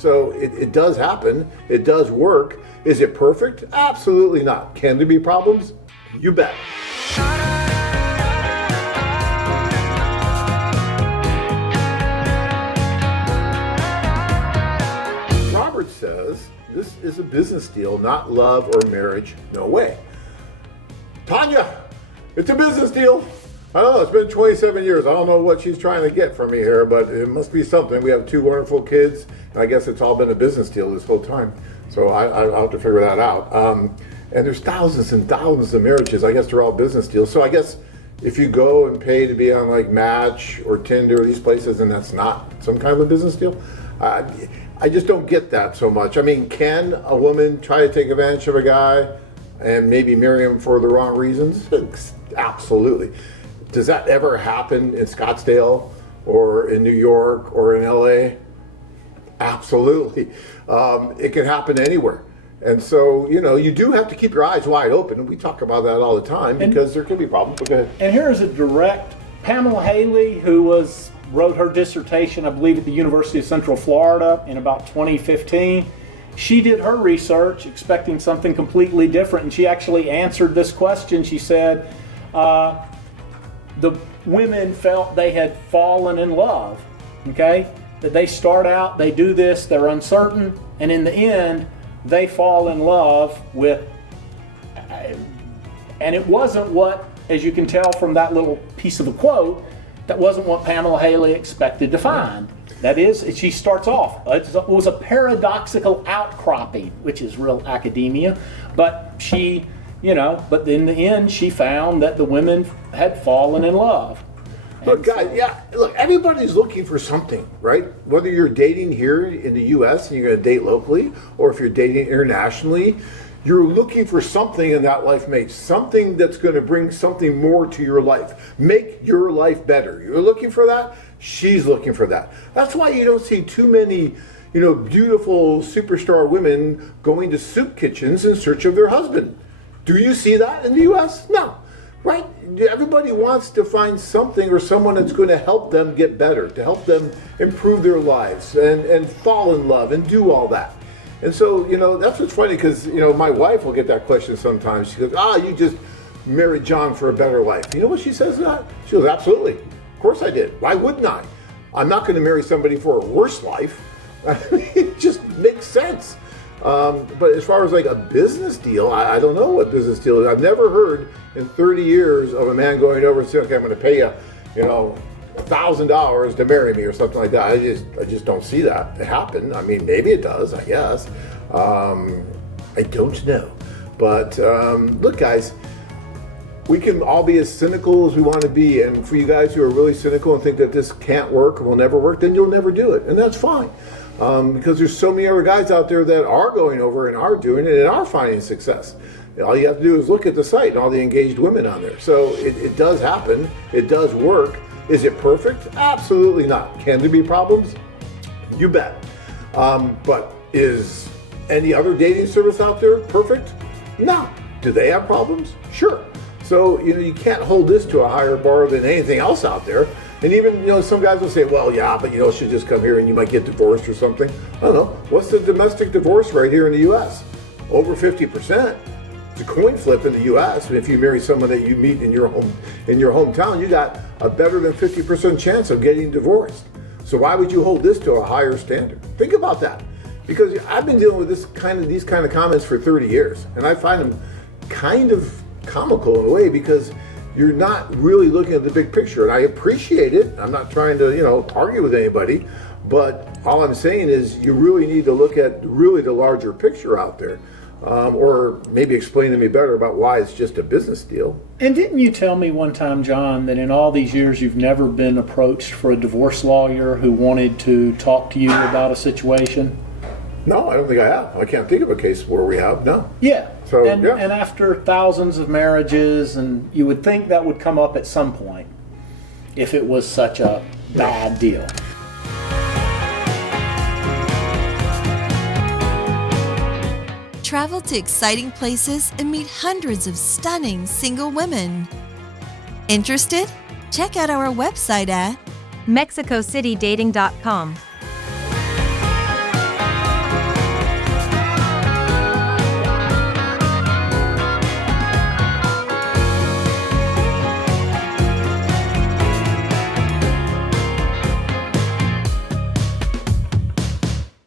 So it does happen. It does work. Is it perfect? Absolutely not. Can there be problems? You bet. Robert says this is a business deal, not love or marriage. No way. Tanya, it's a business deal. I don't know, it's been 27 years. I don't know what she's trying to get from me here, but it must be something. We have 2 wonderful kids, and I guess it's all been a business deal this whole time. So I'll have to figure that out. And there's thousands and thousands of marriages. I guess they're all business deals. So I guess if you go and pay to be on like Match or Tinder, these places, and that's not some kind of a business deal. I just don't get that so much. I mean, can a woman try to take advantage of a guy and maybe marry him for the wrong reasons? Absolutely. Does that ever happen in Scottsdale or in New York or in LA? Absolutely. It can happen anywhere. And so, you do have to keep your eyes wide open. We talk about that all the time because there can be problems. Go ahead. And here is a direct, Pamela Haley, who wrote her dissertation, I believe, at the University of Central Florida in about 2015. She did her research expecting something completely different, and she actually answered this question. She said, the women felt they had fallen in love, okay? That they start out, they do this, they're uncertain, and in the end, they fall in love with, and it wasn't what, as you can tell from that little piece of the quote, that wasn't what Pamela Haley expected to find. That is, she starts off, it was a paradoxical outcropping, which is real academia, but she, but in the end, she found that the women had fallen in love. Look, guys, everybody's looking for something, right? Whether you're dating here in the U.S. and you're going to date locally, or if you're dating internationally, you're looking for something in that life mate, something that's going to bring something more to your life, make your life better. You're looking for that. She's looking for that. That's why you don't see too many, beautiful superstar women going to soup kitchens in search of their husband. Do you see that in the U.S.? No, right? Everybody wants to find something or someone that's going to help them get better, to help them improve their lives and fall in love and do all that. And so, that's what's funny because, my wife will get that question sometimes. She goes, you just married John for a better life. You know what she says to that? She goes, absolutely. Of course I did. Why wouldn't I? I'm not going to marry somebody for a worse life. It just makes sense. But as far as like a business deal, I don't know what business deal is. I've never heard in 30 years of a man going over and saying, okay, I'm going to pay you, $1,000 to marry me or something like that. I just don't see that happen. I mean, maybe it does, I guess. I don't know. But look, guys, we can all be as cynical as we want to be. And for you guys who are really cynical and think that this can't work or will never work, then you'll never do it. And that's fine. Because there's so many other guys out there that are going over and are doing it and are finding success. All you have to do is look at the site and all the engaged women on there. So it does happen. It does work. Is it perfect? Absolutely not. Can there be problems? You bet. But is any other dating service out there perfect? No. Do they have problems? Sure. So, you can't hold this to a higher bar than anything else out there. And even, some guys will say, well, yeah, but, she'll just come here and you might get divorced or something. I don't know. What's the domestic divorce rate here in the U.S.? Over 50%. It's a coin flip in the U.S. And if you marry someone that you meet in your hometown, you got a better than 50% chance of getting divorced. So why would you hold this to a higher standard? Think about that. Because I've been dealing with these kind of comments for 30 years. And I find them kind of comical in a way because you're not really looking at the big picture. And I appreciate it. I'm not trying to, argue with anybody. But all I'm saying is you really need to look at really the larger picture out there. Or maybe explain to me better about why it's just a business deal. And didn't you tell me one time, John, that in all these years you've never been approached for a divorce lawyer who wanted to talk to you about a situation? No, I don't think I have. I can't think of a case where we have, no. Yeah. So, and after thousands of marriages, and you would think that would come up at some point if it was such a bad deal. Travel to exciting places and meet hundreds of stunning single women. Interested? Check out our website at MexicoCityDating.com.